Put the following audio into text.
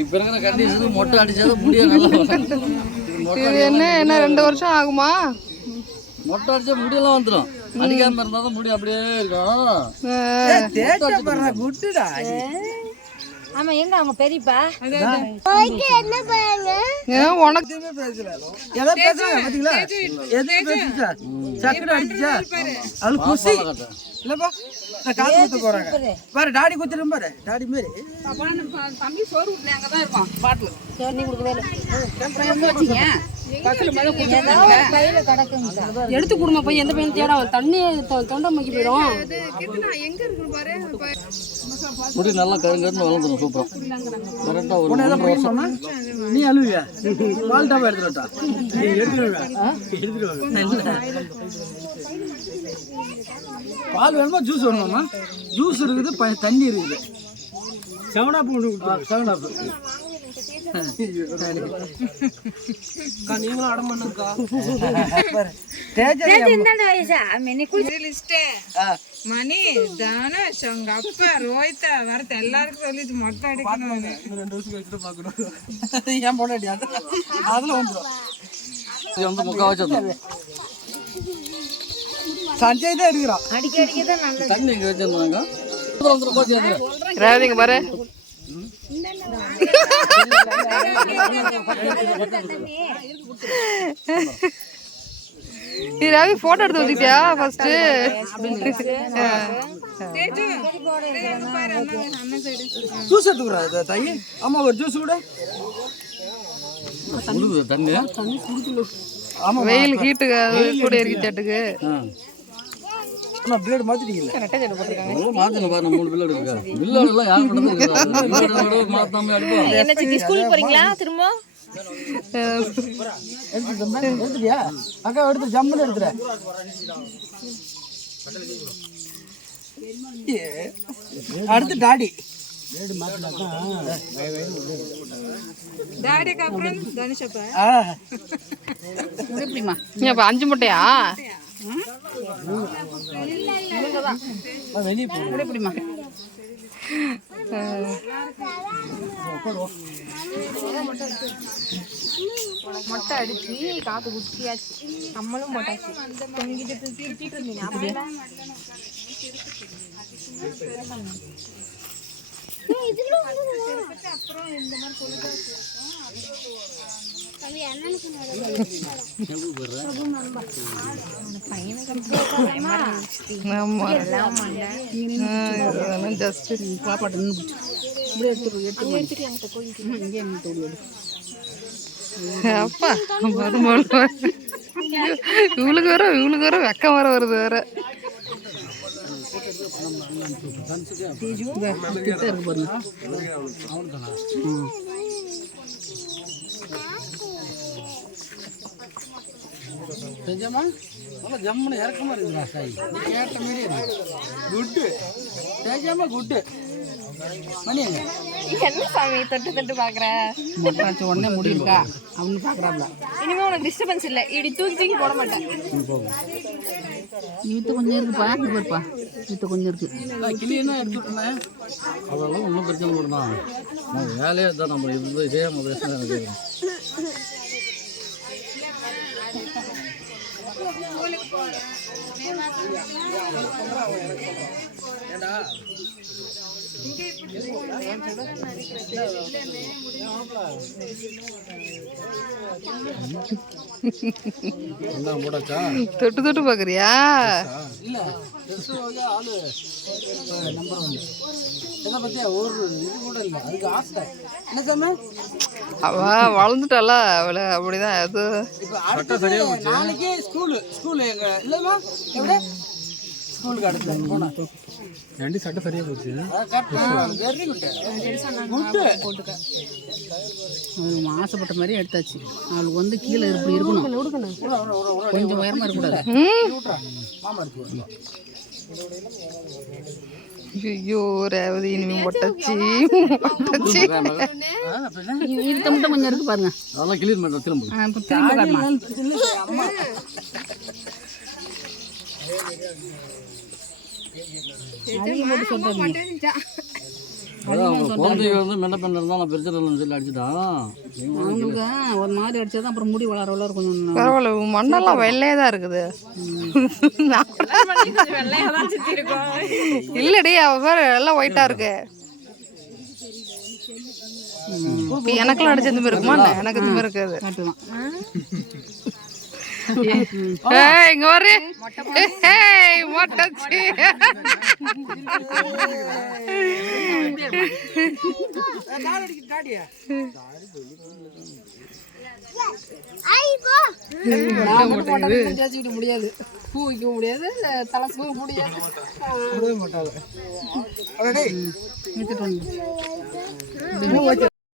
இப்போ இருக்கிற கண்டிஷன் மொட்டை அடிச்சாதான் முடிய நல்லா வரும். இது என்ன என்ன ரெண்டு வருஷம் ஆகுமா? மொட்டை அடிச்சா முடியெல்லாம் வந்துடும் அடிக்காம இருந்தால் தான் முடி அப்படியே இருக்கும். ஆமா எங்க அவங்க பெரியப்பா? ஏன் உனக்கு பேசல? எதை பேசுறாங்க பாத்தீங்களா எதுவும் பேசுச்சா சக்கரை அடிச்சா? அது குசி. இல்லப்பா நான் காசு கொடுத்து போறாங்க. பாரு டாடி குத்துரும் பாரு. டாடி மாரி. தம்பி சோறு விட்டு அங்கே தான் இருப்பான் பாட்டில். சரி நீ கொடுக்கவே இல்லை. எடுத்து கொடுமா போய் எந்த பையன் தேட? தண்ணி தொண்டை மக்கி போயிடும். முடி நல்லா கருங்கருன்னு வளர்ந்துடும் சூப்பராக கரெக்டாக ஒரு ஒன்றரை வருஷம்? நீ அழுவியா? பால் டாபா எடுத்துட்டா பால் வேணுமா? ஜூஸ் வேணுமாம்மா? ஜூஸ் இருக்குது ப- தண்ணி இருக்குது. செவனாப்பு செவனாப்பு. ಮನಿ ದಾನ ಶಂಗ ಅಪ್ಪ ರೋಹಿತ ಬರ್ತ ಎಲ್ಲಾರ್ಗೂ ಸೊಲ್ಲಿದ್ದು ಮೊಟ್ಟ ಸಂಜೆ ಇದೆ ಅಡಿಗೆ ತಣ್ಣಿ ರೇ நீ ரவி போட்டோ எடுத்து வச்சுக்கிட்டியா ஃபர்ஸ்ட் ஜூஸ் எடுத்துக்கிறா தாயி அம்மா ஒரு ஜூஸ் கூட. தண்ணி. ஆமாம் வெயில் ஹீட்டுக்கு அது கூட இருக்கிச்சாட்டுக்கு ஆ. அம்மா பிளேடு மாற்றிட்டீங்களா அதெல்லாம் மாற்றணும் பாரு மூணு பில்லோடு இருக்கா பில்லோடுலாம் யார் பண்ணுறது மாற்றாம அடிப்போம் என்ன சித்தி ஸ்கூல் போறீங்களா? திரும்ப? எடுத்துட்டியா? அக்கா எடுத்து ஜம்முன்னு எடுத்துற அடுத்து டாடி. அஞ்சு முட்டையா? வெளியே மொட்டை அடிச்சு காத்து குட்டியாச்சு நம்மளும் போட்டாச்சு தொங்கிட்டு சுத்திட்டு இருந்தீங்க அப்படியே ஜஸ்ட் பாப்பாட்டு எடுத்து இங்கே தோடி அப்பா மருமகள் இவளுக்கு வர இவளுக்கு வர வெக்கம் வர வருது வேற. இருக்கு பாருங்க செஞ்சமா நல்லா ஜம்முன்னு இறக்கமா இருக்குடா சாய் கேட்ட மாதிரி குட்டு தேஜாமா குட்டு மணி என்ன சாமி தொட்டு தொட்டு பாக்குற? உடனே முடி இருக்கா அவனு பார்க்குறாப்ல இனிமே உனக்கு டிஸ்டர்பன்ஸ் இல்ல. இப்படி தூக்கி தூக்கி போட மாட்டேன். ஈத்த கொஞ்சம் இருக்குப்பா இது பாருப்பா. கொஞ்சம் இருக்கு. நான் கிளியனா எடுத்துட்டேன் அதெல்லாம் ஒன்றும் பிரச்சனை நான் வேலையே தான் நம்ம இது இதே முதல்ல எனக்கு போட்டாச்சா தொட்டு தொட்டு பாக்குறியா இல்ல பெருசு வந்து ஆளு நம்பர் ஒன்று இதை பத்தியா ஒரு இது கூட இல்லை அதுக்கு ஆசை என்ன சாமி அவ வளர்ந்துட்டால அவளை அப்படிதான் அது ஸ்கூலுக்கு அடுத்து போனா. ரெண்டு சட்டை சரியா போச்சு? வெரி குட் குட் அவளுக்கு ஆசைப்பட்ட மாதிரி எடுத்தாச்சு. அவளுக்கு வந்து கீழே இப்படி இருக்கணும். கொஞ்சம் உயரமா இருக்கக்கூடாது. ஐயோ ரேவதி இனிமே மொட்டச்சி இருத்த மட்டும் கொஞ்சம் இருக்கு பாருங்க. அதெல்லாம் திரும்ப. திரும்ப குழந்தைங்க வந்து பிரச்சனை இல்லைன்னு சொல்லி அடிச்சுட்டான் ஒரு மாதிரி அடிச்சா தான் அப்புறம் முடி வளர வளர கொஞ்சம் பரவாயில்ல மண்ணெல்லாம் வெள்ளையே தான் இருக்குது. நான் இல்லடி அவ பேர் எல்லாம் ஒயிட்டா இருக்கு. எனக்கெல்லாம் அடிச்ச இந்த மாதிரி இருக்குமா? எனக்கு இருக்காது. இங்க வரு ஏய் மொட்டச்சி தாடி அடிக்க தாடியா நான் மட்டும் போட்டா கூட தேய்ச்சிக்கிட முடியாது பூ வைக்க முடியாது தலை பூ முடியாது விடவே மாட்டாங்க